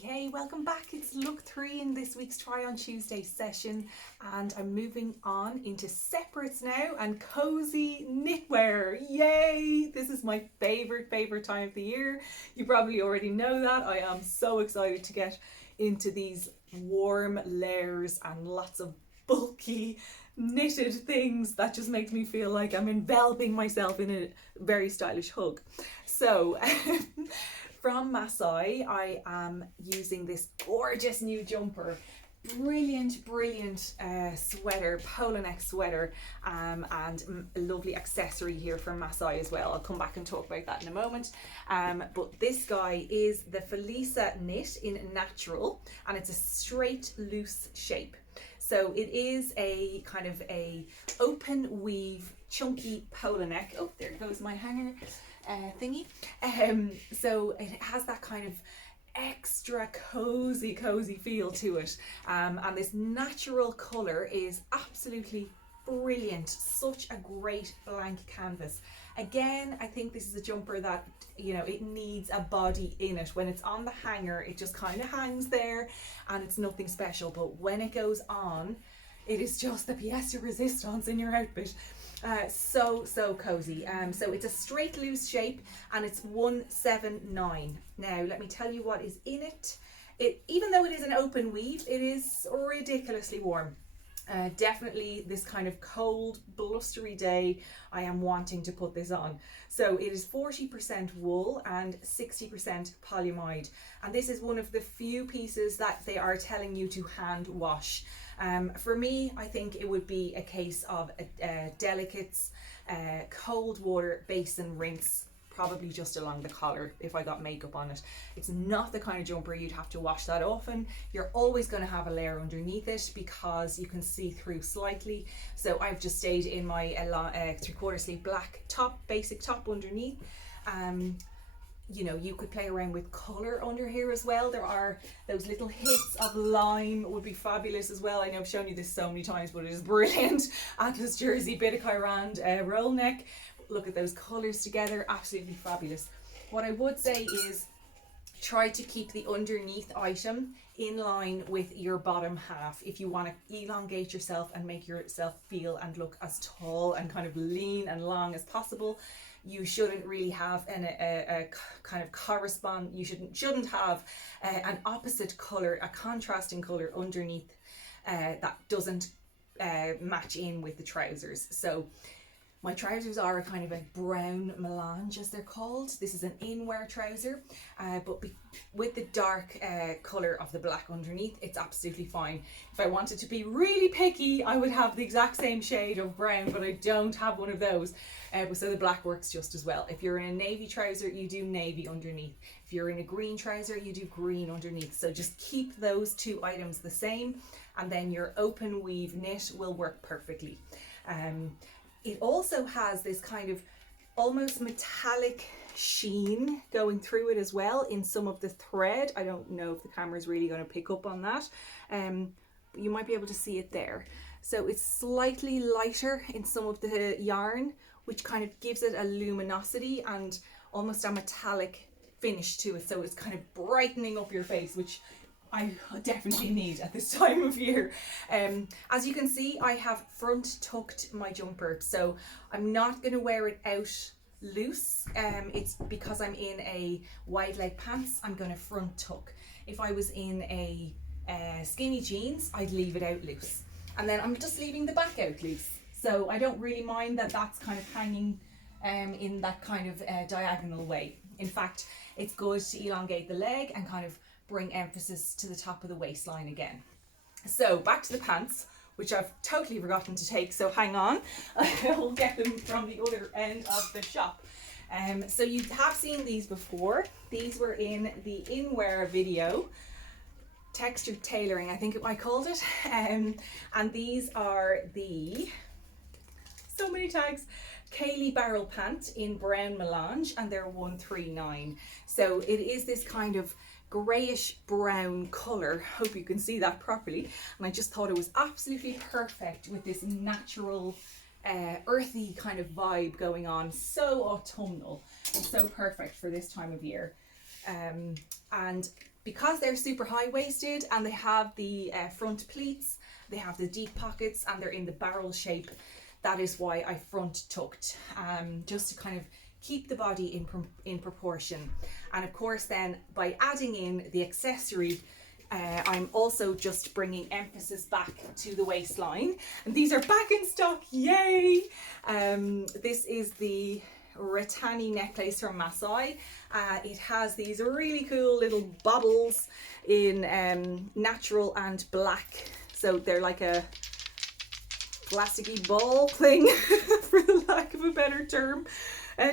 Hey, welcome back. It's look 3 in this week's Try on Tuesday session, and I'm moving on into separates now and cozy knitwear. Yay! This is my favorite time of the year. You probably already know that. I am so excited to get into these warm layers and lots of bulky knitted things that just makes me feel like I'm enveloping myself in a very stylish hug. So from Masai, I am using this gorgeous new jumper. Brilliant sweater, polo neck sweater, and a lovely accessory here from Masai as well. I'll come back and talk about that in a moment. But this guy is the FELISSA knit in natural, and it's a straight loose shape. So it is a kind of a open weave chunky polo neck. Oh, there goes my hanger thingy. So it has that kind of extra cozy feel to it, and this natural color is absolutely brilliant. Such a great blank canvas. Again, I think this is a jumper that, you know, it needs a body in it. When it's on the hanger, it just kind of hangs there and it's nothing special, but when it goes on, it is just the pièce de résistance in your outfit. So cozy. So it's a straight loose shape and it's 179. Now let me tell you what is in it. Even though it is an open weave, it is ridiculously warm. Definitely this kind of cold, blustery day, I am wanting to put this on. So it is 40% wool and 60% polyamide. And this is one of the few pieces that they are telling you to hand wash. For me, I think it would be a case of delicates, cold water basin rinse, probably just along the collar if I got makeup on it. It's not the kind of jumper you'd have to wash that often. You're always going to have a layer underneath it because you can see through slightly. So I've just stayed in my 3/4 sleeve black top, basic top underneath. You know, you could play around with colour under here as well. There are those little hits of lime, would be fabulous as well. I know I've shown you this so many times, but it is brilliant. Atlas jersey, bit of Kyrand roll neck. Look at those colours together, absolutely fabulous. What I would say is try to keep the underneath item in line with your bottom half. If you want to elongate yourself and make yourself feel and look as tall and kind of lean and long as possible, you shouldn't really have a kind of correspond. You shouldn't have an opposite color, a contrasting color underneath that doesn't match in with the trousers. So my trousers are a kind of a brown melange, as they're called. This is an in-wear trouser, but with the dark colour of the black underneath, it's absolutely fine. If I wanted to be really picky, I would have the exact same shade of brown, but I don't have one of those. So the black works just as well. If you're in a navy trouser, you do navy underneath. If you're in a green trouser, you do green underneath. So just keep those two items the same, and then your open weave knit will work perfectly. It also has this kind of almost metallic sheen going through it as well in some of the thread. I don't know if the camera is really going to pick up on that. But you might be able to see it there. So it's slightly lighter in some of the yarn, which kind of gives it a luminosity and almost a metallic finish to it. So it's kind of brightening up your face, which I definitely need at this time of year. As you can see, I have front tucked my jumper, so I'm not going to wear it out loose. It's because I'm in a wide leg pants, I'm going to front tuck. If I was in a skinny jeans, I'd leave it out loose. And then I'm just leaving the back out loose. So I don't really mind that that's kind of hanging in that kind of diagonal way. In fact, it's good to elongate the leg and kind of bring emphasis to the top of the waistline again. So back to the pants, which I've totally forgotten to take, so hang on. I'll get them from the other end of the shop. So you have seen these before. These were in the in-wear video, textured tailoring I think I called it, and these are the, so many tags, CAYLEE barrel pant in brown melange, and they're 139. So it is this kind of greyish brown colour. Hope you can see that properly. And I just thought it was absolutely perfect with this natural earthy kind of vibe going on. So autumnal and so perfect for this time of year. And because they're super high-waisted and they have the front pleats, they have the deep pockets, and they're in the barrel shape, that is why I front tucked, just to kind of keep the body in proportion. And of course then by adding in the accessory, I'm also just bringing emphasis back to the waistline, and these are back in stock, yay! This is the RETANY necklace from Masai. It has these really cool little baubles in natural and black, so they're like a plasticky ball thing for the lack of a better term,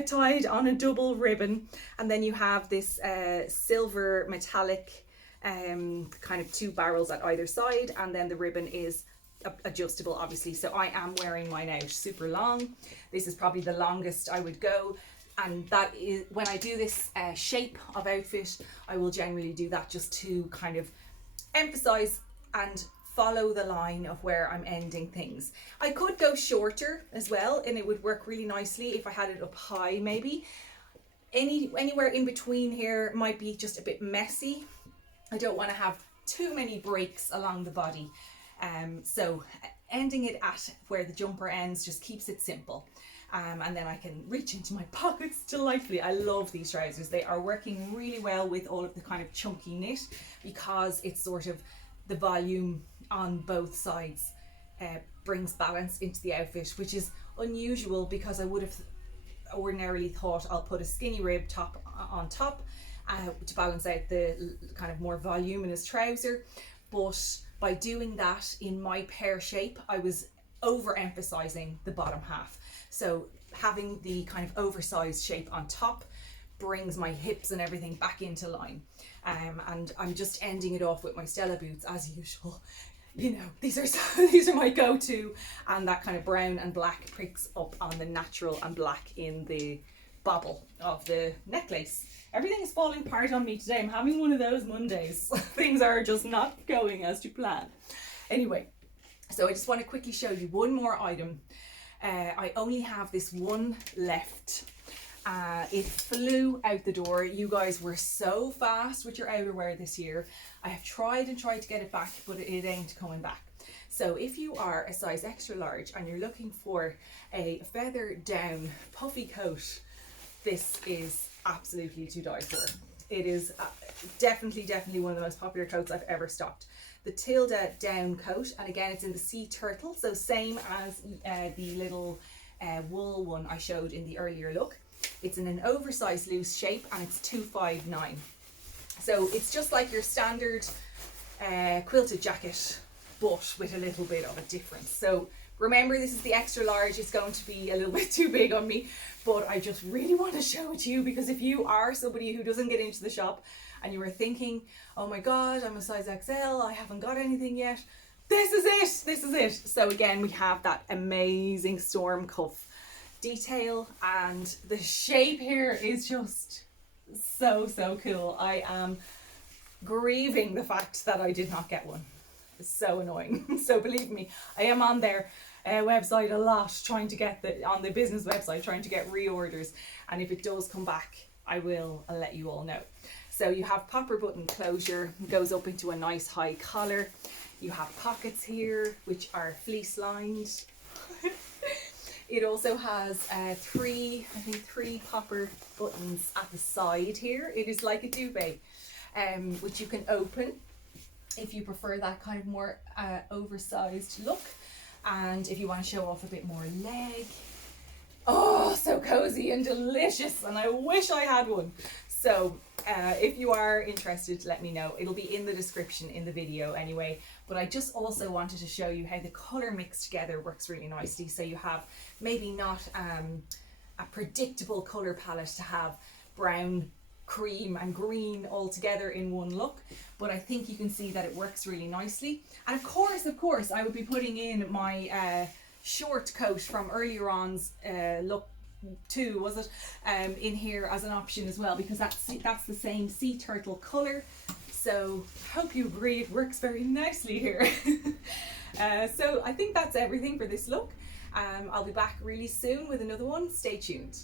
tied on a double ribbon. And then you have this silver metallic kind of two barrels at either side, and then the ribbon is adjustable obviously. So I am wearing mine out super long. This is probably the longest I would go, and that is when I do this shape of outfit, I will generally do that just to kind of emphasize and follow the line of where I'm ending things. I could go shorter as well, and it would work really nicely if I had it up high maybe. Anywhere in between here might be just a bit messy. I don't want to have too many breaks along the body. So ending it at where the jumper ends just keeps it simple. And then I can reach into my pockets delightfully. I love these trousers. They are working really well with all of the kind of chunky knit, because it's sort of the volume on both sides brings balance into the outfit, which is unusual because I would have ordinarily thought I'll put a skinny rib top on top to balance out the kind of more voluminous trouser. But by doing that in my pear shape, I was overemphasizing the bottom half. So having the kind of oversized shape on top brings my hips and everything back into line. And I'm just ending it off with my Stella boots as usual. You know, these are my go-to, and that kind of brown and black pricks up on the natural and black in the bobble of the necklace. Everything is falling apart on me today. I'm having one of those Mondays. Things are just not going as to plan. Anyway, so I just want to quickly show you one more item. I only have this one left. It flew out the door. You guys were so fast with your outerwear this year. I have tried to get it back, but it ain't coming back. So if you are a size extra large and you're looking for a feather down puffy coat, this is absolutely to die for. It is definitely one of the most popular coats I've ever stocked. The Tilda down coat, and again it's in the sea turtle, so same as the little wool one I showed in the earlier look. It's in an oversized loose shape, and it's 259. So it's just like your standard quilted jacket, but with a little bit of a difference. So remember, this is the extra large. It's going to be a little bit too big on me, but I just really want to show it to you, because if you are somebody who doesn't get into the shop and you were thinking, oh my God, I'm a size XL, I haven't got anything yet, this is it, this is it. So again, we have that amazing storm cuff detail, and the shape here is just so cool. I am grieving the fact that I did not get one. It's so annoying. So believe me, I am on their website a lot, trying to get on the business website, trying to get reorders, and if it does come back, I'll let you all know. So you have popper button closure, goes up into a nice high collar. You have pockets here which are fleece lined. It also has three popper buttons at the side here. It is like a duvet, which you can open if you prefer that kind of more oversized look, and if you want to show off a bit more leg. Oh, so cozy and delicious, and I wish I had one. So if you are interested, let me know. It'll be in the description in the video anyway. But I just also wanted to show you how the colour mixed together works really nicely. So you have maybe not a predictable colour palette to have brown, cream and green all together in one look, but I think you can see that it works really nicely. And of course I would be putting in my short coat from earlier on's look 2, was it, in here as an option as well, because that's the same sea turtle colour. So hope you agree, it works very nicely here. So I think that's everything for this look. I'll be back really soon with another one. Stay tuned.